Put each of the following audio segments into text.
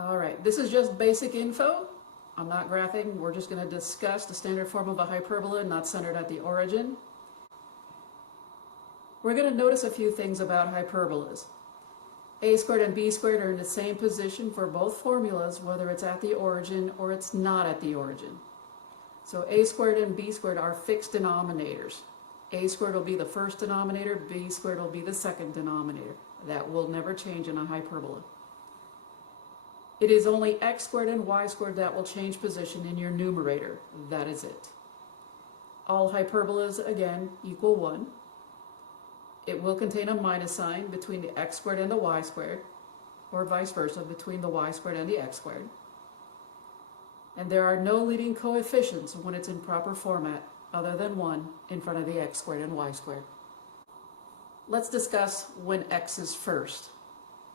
All right, this is just basic info. I'm not graphing. We're just going to discuss the standard form of a hyperbola, not centered at the origin. We're going to notice a few things about hyperbolas. A squared and b squared are in the same position for both formulas, whether it's at the origin or it's not at the origin. So a squared and b squared are fixed denominators. A squared will be the first denominator, b squared will be the second denominator. That will never change in a hyperbola. It is only x squared and y squared that will change position in your numerator. That is it. All hyperbolas, again, equal 1. It will contain a minus sign between the x squared and the y squared, or vice versa, between the y squared and the x squared. And there are no leading coefficients when it's in proper format other than 1 in front of the x squared and y squared. Let's discuss when x is first.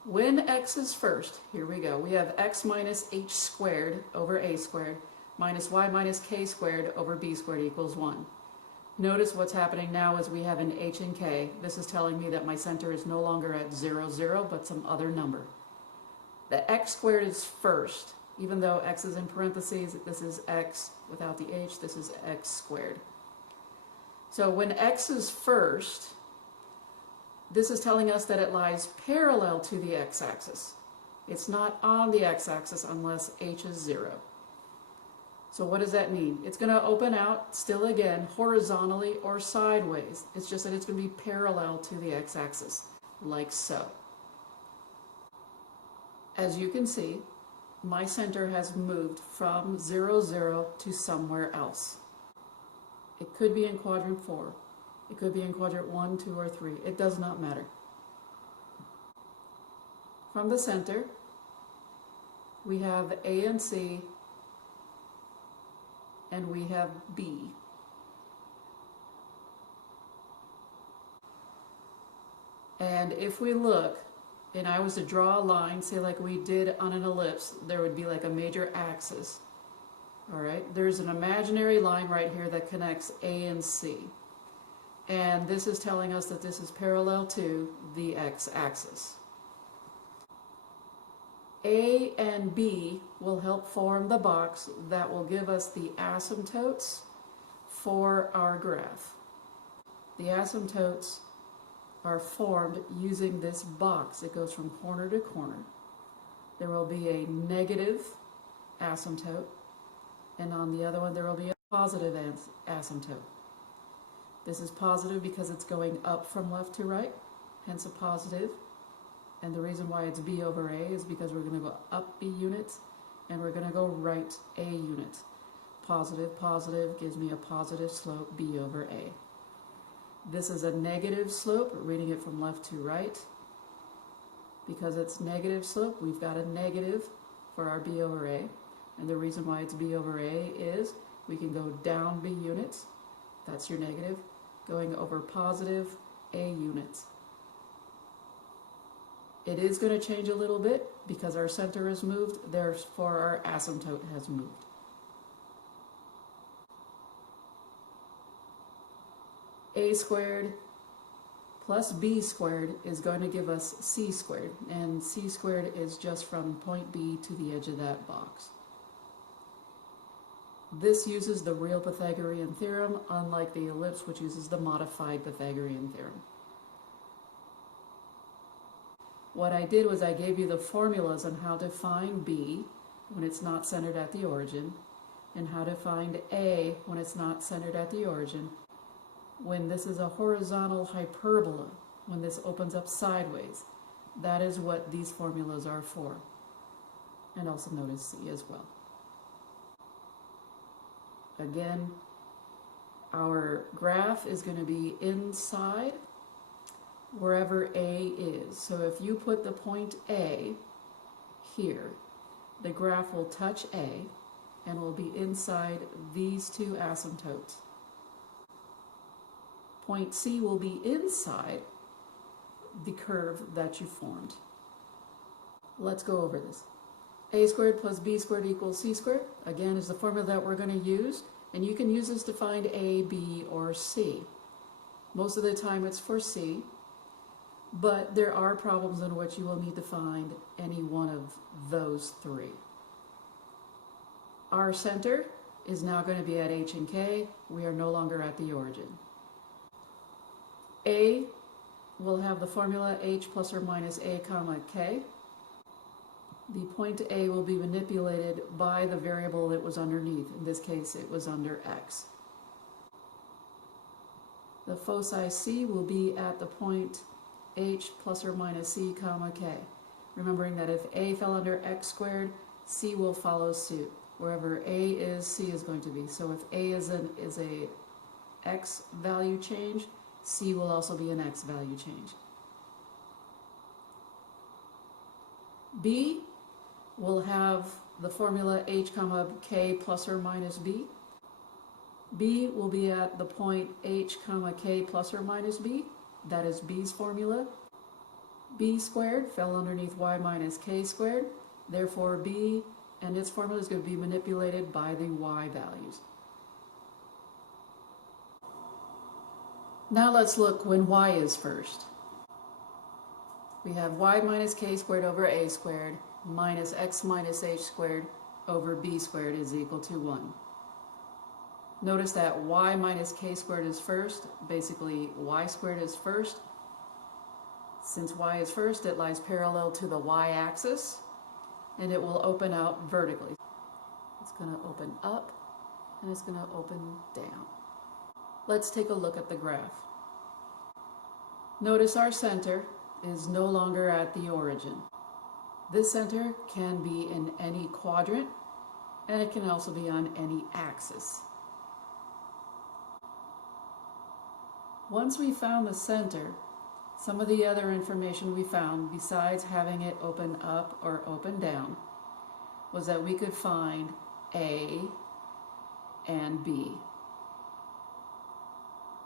When x is first, here we go. We have x minus h squared over a squared minus y minus k squared over b squared equals 1. Notice what's happening now is we have an h and k. This is telling me that my center is no longer at 0, 0, but some other number. The x squared is first. Even though x is in parentheses, this is x without the h, this is x squared. So when x is first, this is telling us that it lies parallel to the x-axis. It's not on the x-axis unless h is 0. So what does that mean? It's going to open out, still again, horizontally or sideways. It's just that it's going to be parallel to the x-axis, like so. As you can see, my center has moved from 0, 0 to somewhere else. It could be in quadrant 4. It could be in quadrant 1, 2, or 3. It does not matter. From the center, we have A and C, and we have B. And if we look, and I was to draw a line, say like we did on an ellipse, there would be like a major axis. All right, there's an imaginary line right here that connects A and C. And this is telling us that this is parallel to the x-axis. A and B will help form the box that will give us the asymptotes for our graph. The asymptotes are formed using this box. It goes from corner to corner. There will be a negative asymptote, and on the other one there will be a positive asymptote. This is positive because it's going up from left to right, hence a positive. And the reason why it's b over a is because we're going to go up b units and we're going to go right a unit. Positive, positive gives me a positive slope b over a. This is a negative slope, reading it from left to right. Because it's negative slope, we've got a negative for our b over a. And the reason why it's b over a is we can go down b units, that's your negative, going over positive a units. It is going to change a little bit because our center has moved, therefore our asymptote has moved. A squared plus b squared is going to give us c squared, and c squared is just from point B to the edge of that box. This uses the real Pythagorean theorem, unlike the ellipse, which uses the modified Pythagorean theorem. What I did was I gave you the formulas on how to find B when it's not centered at the origin, and how to find A when it's not centered at the origin. When this is a horizontal hyperbola, when this opens up sideways, that is what these formulas are for. And also notice C as well. Again, our graph is going to be inside wherever A is. So if you put the point A here, the graph will touch A and will be inside these two asymptotes. Point C will be inside the curve that you formed. Let's go over this. A squared plus b squared equals c squared, again, is the formula that we're going to use, and you can use this to find A, B, or C. Most of the time it's for C. but there are problems in which you will need to find any one of those three. Our center is now going to be at h and k. We are no longer at the origin. A will have the formula h plus or minus a comma k. The point A will be manipulated by the variable that was underneath. In this case, it was under x. The foci C will be at the point h plus or minus c comma k. Remembering that if A fell under x squared, C will follow suit. Wherever A is, C is going to be. So if A is a x value change, C will also be an x value change. B will have the formula h comma k plus or minus b. B will be at the point h comma k plus or minus b. That is B's formula. B squared fell underneath y minus k squared. Therefore, B and its formula is going to be manipulated by the y values. Now let's look when y is first. We have y minus k squared over a squared minus x minus h squared over b squared is equal to 1. Notice that y minus k squared is first. Basically, y squared is first. Since y is first, it lies parallel to the y-axis, and it will open out vertically. It's going to open up, and it's going to open down. Let's take a look at the graph. Notice our center is no longer at the origin. This center can be in any quadrant, and it can also be on any axis. Once we found the center, some of the other information we found, besides having it open up or open down, was that we could find A and B.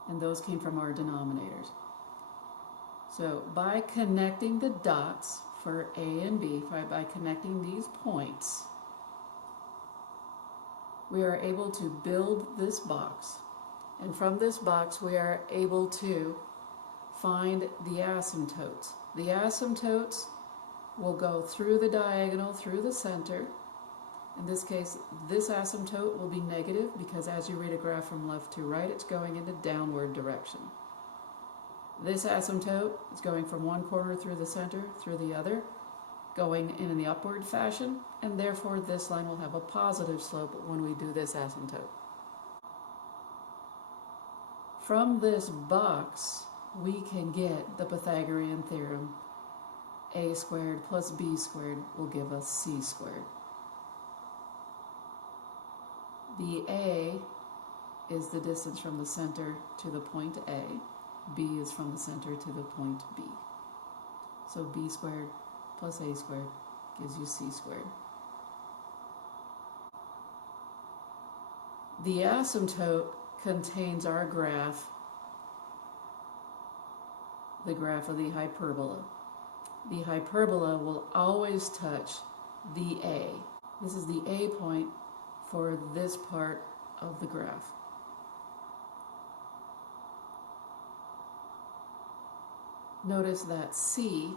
And those came from our denominators. So by connecting the dots for A and B, by connecting these points, we are able to build this box. And from this box, we are able to find the asymptotes. The asymptotes will go through the diagonal, through the center. In this case, this asymptote will be negative because as you read a graph from left to right, it's going in the downward direction. This asymptote is going from one corner through the center, through the other, going in the upward fashion, and therefore this line will have a positive slope when we do this asymptote. From this box, we can get the Pythagorean theorem. A squared plus b squared will give us c squared. The A is the distance from the center to the point A. B is from the center to the point B. So b squared plus a squared gives you c squared. The asymptote contains our graph, the graph of the hyperbola. The hyperbola will always touch the A. This is the A point for this part of the graph. Notice that C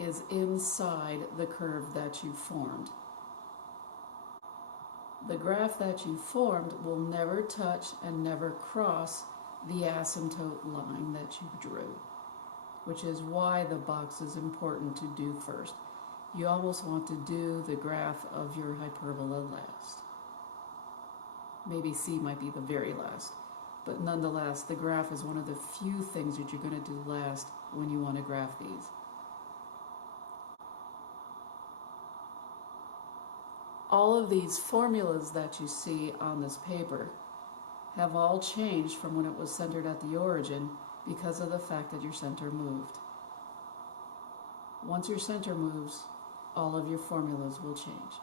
is inside the curve that you formed. The graph that you formed will never touch and never cross the asymptote line that you drew, which is why the box is important to do first. You almost want to do the graph of your hyperbola last. Maybe C might be the very last, but nonetheless, the graph is one of the few things that you're going to do last when you want to graph these. All of these formulas that you see on this paper have all changed from when it was centered at the origin because of the fact that your center moved. Once your center moves, all of your formulas will change.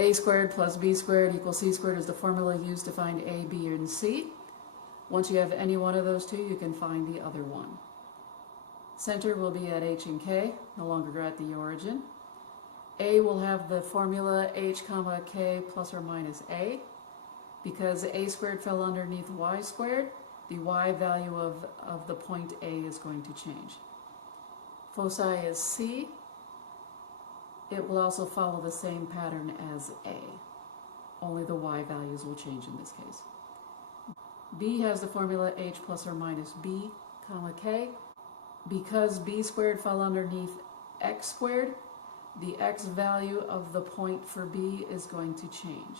A squared plus b squared equals c squared is the formula used to find A, B, and C. Once you have any one of those two, you can find the other one. Center will be at h and k, no longer at the origin. A will have the formula h comma k plus or minus a. Because a squared fell underneath y squared, the y value of the point A is going to change. Foci is C. It will also follow the same pattern as A, only the y values will change in this case. B has the formula h plus or minus b, comma k. Because b squared fell underneath x squared, the x value of the point for B is going to change.